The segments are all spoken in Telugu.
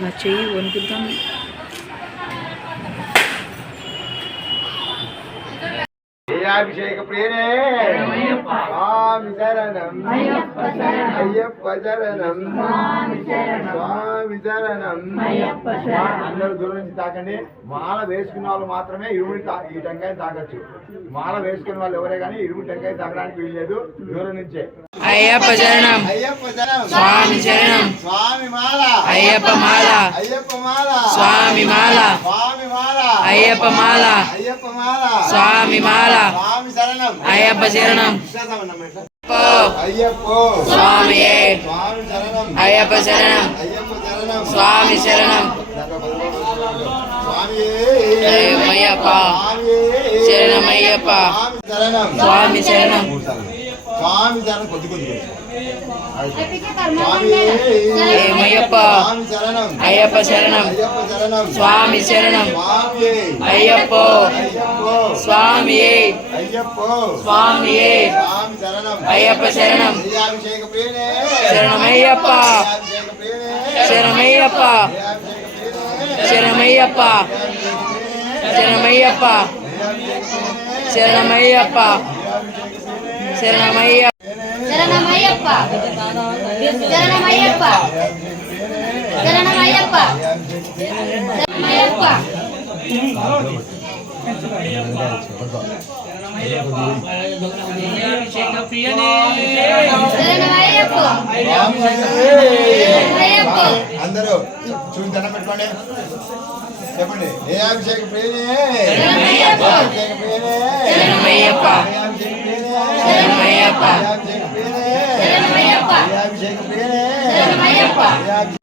నా చెయ్యి వణుకుతాం. అభిషేక ప్రియనే స్వామి శరణం అయ్యప్ప శరణం స్వామి శరణం. అందరూ దూరం నుంచి తాకండి. మాల వేసుకున్న వాళ్ళు మాత్రమే ఇరుముడి ఈ టెంకాయ తాకచ్చు. మాల వేసుకున్న వాళ్ళు ఎవరే కానీ ఇరుముడి టెంకాయ తాకడానికి వీల్లేదు. దూరం నుంచే అయ్యప్ప శరణం అయ్యప్ప శరణం స్వామి శరణం స్వామి మాల అయ్యప్ప మాల అయ్యప్ప మాల స్వామి మాల స్వామి మాల అయ్యప్ప మాల అయ్యప్ప మాల స్వామి మాల స్వామి శరణం అయ్యప్ప శరణం అయ్యప్ప స్వామియే స్వామి శరణం అయ్యప్ప శరణం అయ్యప్ప శరణం స్వామి శరణం అయ్యప్ప శరణమయ్యప్ప స్వామి శరణం స్వామి శరణం కొద్ది కొద్ది అయ్యప్ప అయ్యప్ప శరణం స్వామి శరణం అయ్యప్ప స్వామియే స్వామియే అయ్యప్ప శరణం శరణమయ్యప్ప శరణమయ్యప్ప శరణమయ్యప్ప శరణమయ్యప్ప శరణమయ్యప్ప శరణమయ్యప్ప శరణమయ్యప్ప శరణమయ్యప్ప శరణమయ్యప్ప శరణమయ్యప్ప అందరూ చూసి దండం పెట్టుకోండి. చెప్పండి. ఏ అభిషేక ప్రియనే అభిషేక ప్రియనే శరణమయ్యప్ప శరణమయ్యప్ప శరణమయ్యప్ప అభిషేక ప్రియనే శరణమయ్యప్ప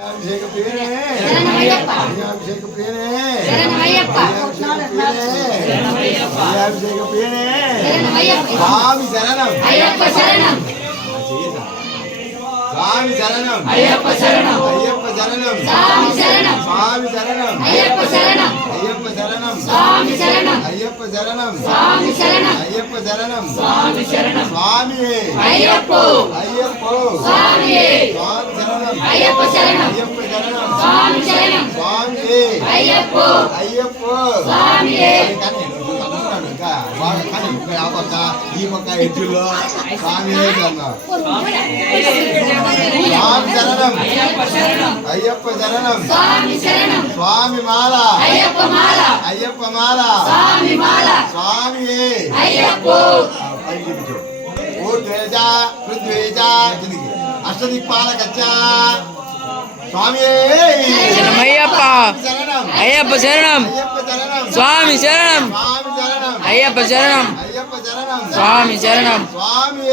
అభిషేక ప్రియనే శరణమయ్యప్ప అభిషేక ప్రియనే శరణమయ్యప్ప అభిషేక ప్రియనే శరణమయ్యప్ప స్వామి శరణం అయ్యప్ప శరణం స్వామి శరణం అయ్యప్ప శరణం అయ్యప్ప శరణం స్వామి శరణం స్వామి శరణం అయ్యప్ప శరణం అయ్యప్ప శరణం స్వామి శరణం అయ్యప్ప శరణం స్వామి శరణం అయ్యప్ప శరణం స్వామి శరణం స్వామి అయ్యప్ప అయ్యప్ప స్వామి స్వామి శరణం అయ్యప్ప శరణం అయ్యప్ప శరణం స్వామి శరణం స్వామి అయ్యప్ప అయ్యప్ప స్వామి కానీ అనుకున్నాడు ఇంకా బాగా కానీ ఆ పక్క ఈ పక్క ఎద్దుల్లో స్వామి అన్నా స్వామి శరణం అయ్యప్ప శరణం స్వామి శరణం స్వామి మాల అయ్యప్ప మాల అయ్యప్ప మాల స్వామి మాల స్వామి అయ్యప్ప ఊర్ధ్వేజ పృథ్వేజ కిందికి అష్టదిక్పాలకచ్చ స్వామి శరణమయ్యప్ప శరణం అయ్యప్ప శరణం అయ్యప్ప శరణం స్వామి శరణం స్వామి శరణం అయ్యప్ప శరణం అయ్యప్ప శరణం స్వామి శరణం స్వామి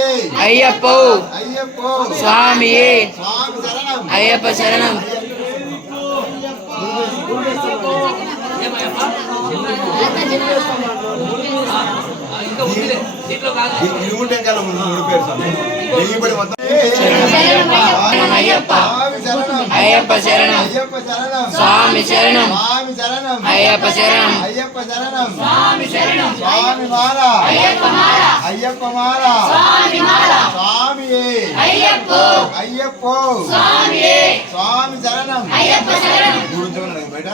అయ్యప్ప అయ్యప్ప స్వామియే స్వామి శరణం అయ్యప్ప శరణం ఇరుముటెంకాల ముందు ఊడిపోయారు స్వామి వెయ్యిపడి మొత్తం అయ్యప్ప అయ్యప్ప శరణం అయ్యప్ప శరణం అయ్యప్ప శరణం స్వామి శరణం స్వామి శరణం అయ్యప్ప శరణం అయ్యప్ప శరణం స్వామి శరణం స్వామి మాల అయ్యప్ప మాల అయ్యప్ప మాల స్వామి మాల స్వామి అయ్యప్ప అయ్యప్ప స్వామి స్వామి శరణం అయ్యప్ప శరణం మూడు ఉంచమన్నాడు బయట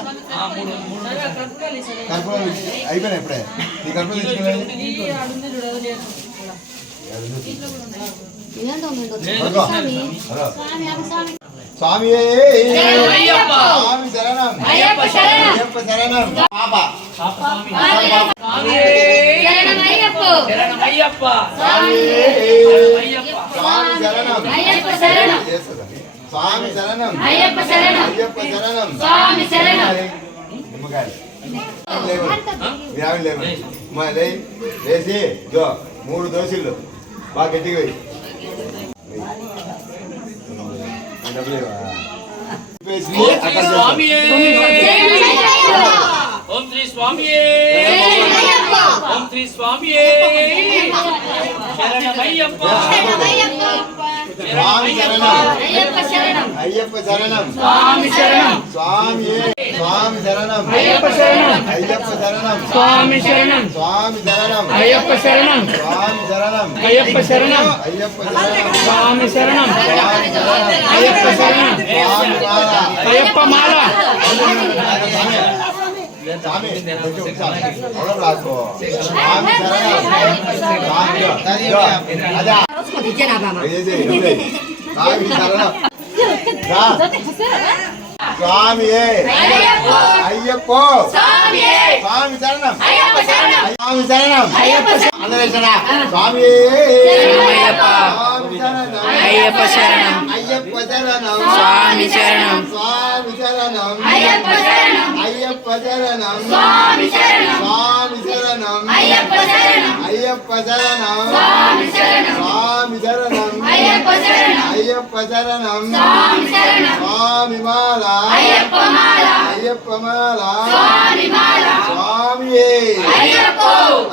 కర్పూరం అయిపోయినా ఇప్పుడే నీ కర్పూరం తెచ్చుకోలేదు స్వామి స్వామి శరణం అయ్యప్ప శరణం అయ్యప్ప శరణం పాప శరణమయ్యప్ప శరణమయ్యప్ప స్వామి శరణం అయ్యప్ప శరణం స్వామి శరణం అయ్యప్ప శరణం అయ్యప్ప శరణం స్వామి శరణం నిమ్మకాయలు లేవు వేసి జో 3 దోశలు బాగా గట్టిగా వేయి ఓం శ్రీ స్వామి ఓం శ్రీ స్వామి శరణమయ్యప్ప స్వామి శరణం అయ్యప్ప శరణం అయ్యప్ప శరణం స్వామి శరణం స్వామి స్వామి శరణం అయ్యప్ప శరణం అయ్యప్ప శరణం స్వామి శరణం స్వామి శరణం అయ్యప్ప శరణం స్వామి శరణం అయ్యప్ప శరణం అయ్యప్ప శరణం స్వామి శరణం స్వామి శరణం అయ్యప్ప శరణం స్వామి అయ్యప్ప మాల స్వామి అయ్యప్ప స్వామి శరణం స్వామి శరణం అందరేసరా స్వామి అయ్యప్ప శరణం అయ్యప్ప శరణం స్వామి శరణం స్వామి శరణం అయ్యప్ప శరణం అయ్యప్ప శరణం స్వామి శరణం స్వామి శరణం అయ్యప్ప శరణం అయ్యప్ప శరణం స్వామి శరణం స్వామి శరణం అయ్యప్ప శరణం అయ్యప్ప శరణం స్వామి శరణం స్వామి మాల అయ్యప్ప మాల అయ్యప్ప మాల స్వామి మాల స్వామియే అయ్యప్ప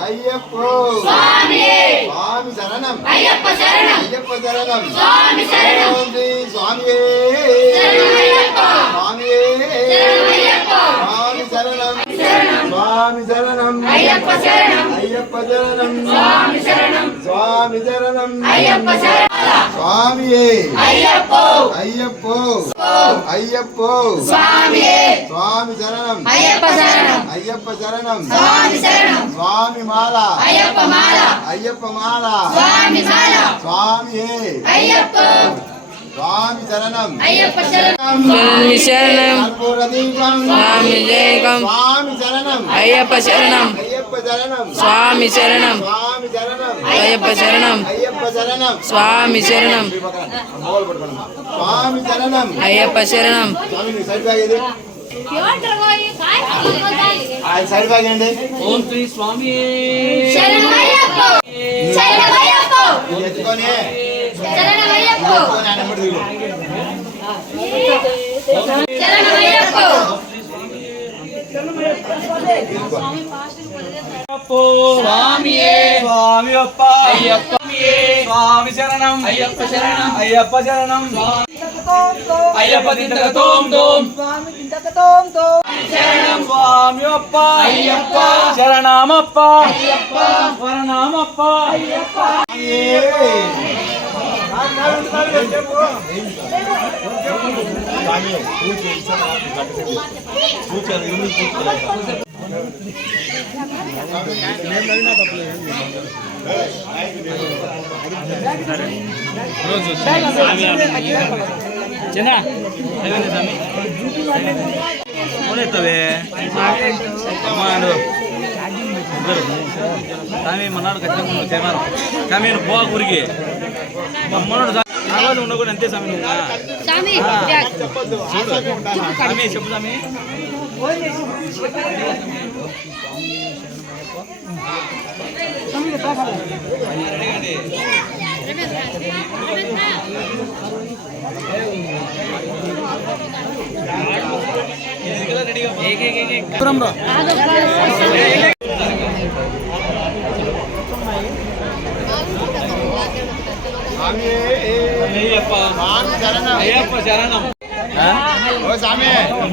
అయ్యప్ప స్వామియే స్వామి శరణం అయ్యప్ప శరణం అయ్యప్ప శరణం స్వామి శరణం ఓం శ్రీ స్వామియే శరణం అయ్యప్ప స్వామియే శరణం అయ్యప్ప స్వామి శరణం శరణం స్వామి శరణం అయ్యప్ప శరణం అయ్యప్ప శరణం స్వామి శరణం స్వామి శరణం అయ్యప్ప శరణం స్వామియే అయ్యప్ప అయ్యప్ప అయ్యప్ప స్వామియే స్వామి శరణం అయ్యప్ప శరణం అయ్యప్ప శరణం స్వామి శరణం స్వామి మాల అయ్యప్ప మాల అయ్యప్ప మాల స్వామి మాల స్వామియే అయ్యప్ప స్వామి శరణం అయ్యప్ప శరణం స్వామి శరణం కర్పూర దీపం స్వామి జయకం స్వామి శరణం అయ్యప్ప శరణం అయ్యప్ప శరణం స్వామి శరణం స్వామి శరణం అయ్యప్ప శరణం అయ్యప్ప శరణం స్వామి శరణం స్వామి శరణం అయ్యప్ప శరణం స్వామి నీ సైడ్ బ్యాగ్ ఇది ఆయన సైడ్ బ్యాగ్ అండి ఓం శ్రీ స్వామి శరణం అయ్యప్ప శరణం అయ్యప్ప ఇది ఎత్తుకొని శరణం అయ్యప్ప ఎత్తుకొని ఆయన ఎమ్మడి దిగు శరణం అయ్యప్ప స్వామియే స్వామి అప్ప అయ్యప్ప స్వామి శరణం అయ్యప్ప శరణం అయ్యప్ప శరణం అయ్యప్ప తింతక తోం తోం శరణం స్వామి అప్ప అయ్యప్ప శరణమప్ప అయ్యప్ప శరణమప్ప అయ్యప్ప చిన్న ఫోన్ స్వామి మన్నాడు ఖచ్చితంగా తిన్నారు స్వామి నువ్వు పోక ఊరికి మనోడు ఆలోచన ఉండకూడదు అంతే స్వామి నువ్వు స్వామి స్వామి చెప్పు స్వామి అయ్యప్ప శరణం ఓ స్వామి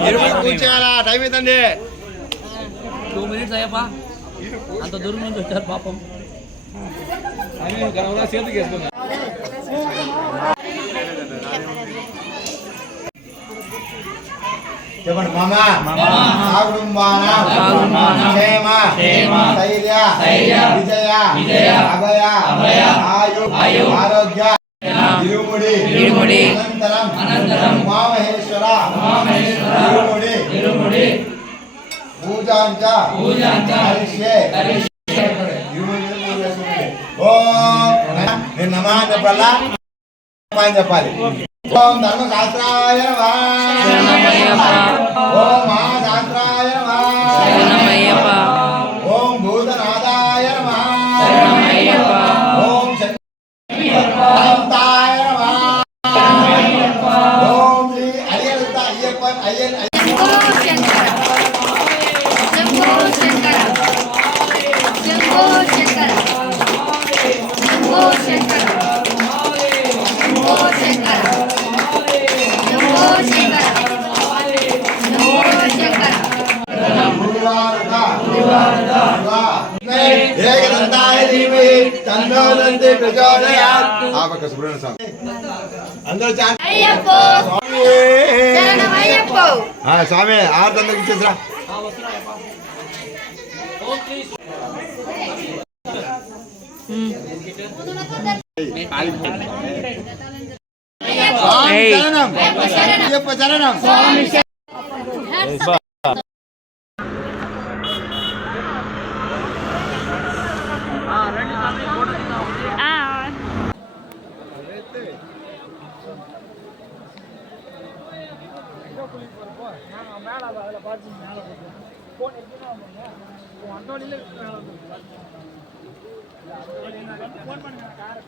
ఇరువురు కూర్చోవాలా టైం అవుతుంది 2 minutes అయ్యప్ప అంత దూరం నుంచి వచ్చారు పాపం చేతికి వేసుకున్నా చెప్పండి మామ ఆగుడుంబాన క్షేమ ధైర్య విజయ అభయ ఆయు ఆరోగ్య ఇరుముడి అనంతరం ఉమామహేశ్వర ఇరుముడి పూజాంచ హరిష్యే నేను నమా అని చెప్పాలా అని చెప్పాలి ఓం ధర్మశాస్త్రాయ నమః ఓం మహాశాస్త్రాయ నమః ఓం భూతనాథాయ నమః ఓం శాంతాయ నమః ఓం శ్రీ అయ్యప్ప అయ్యప్ప శంభో శంకర శంభో శంకర శంభో శంకర శంభో శంకర శంభో శంకర ఏకదంతాయ ధీమహి తన్నో దంతి ప్రచోదయాత్. ఆ పక్క సుబ్రహ్మణ్య స్వామి అందరూ చా- అయ్యప్పో స్వామి. శరణం అయ్యప్పో స్వామి ఆరు అందరికి ఇచ్చేసరా స్వామి ఏయ్. శరణం అయ్యప్ప శరణం ஃபோன் பண்ணுங்க கார்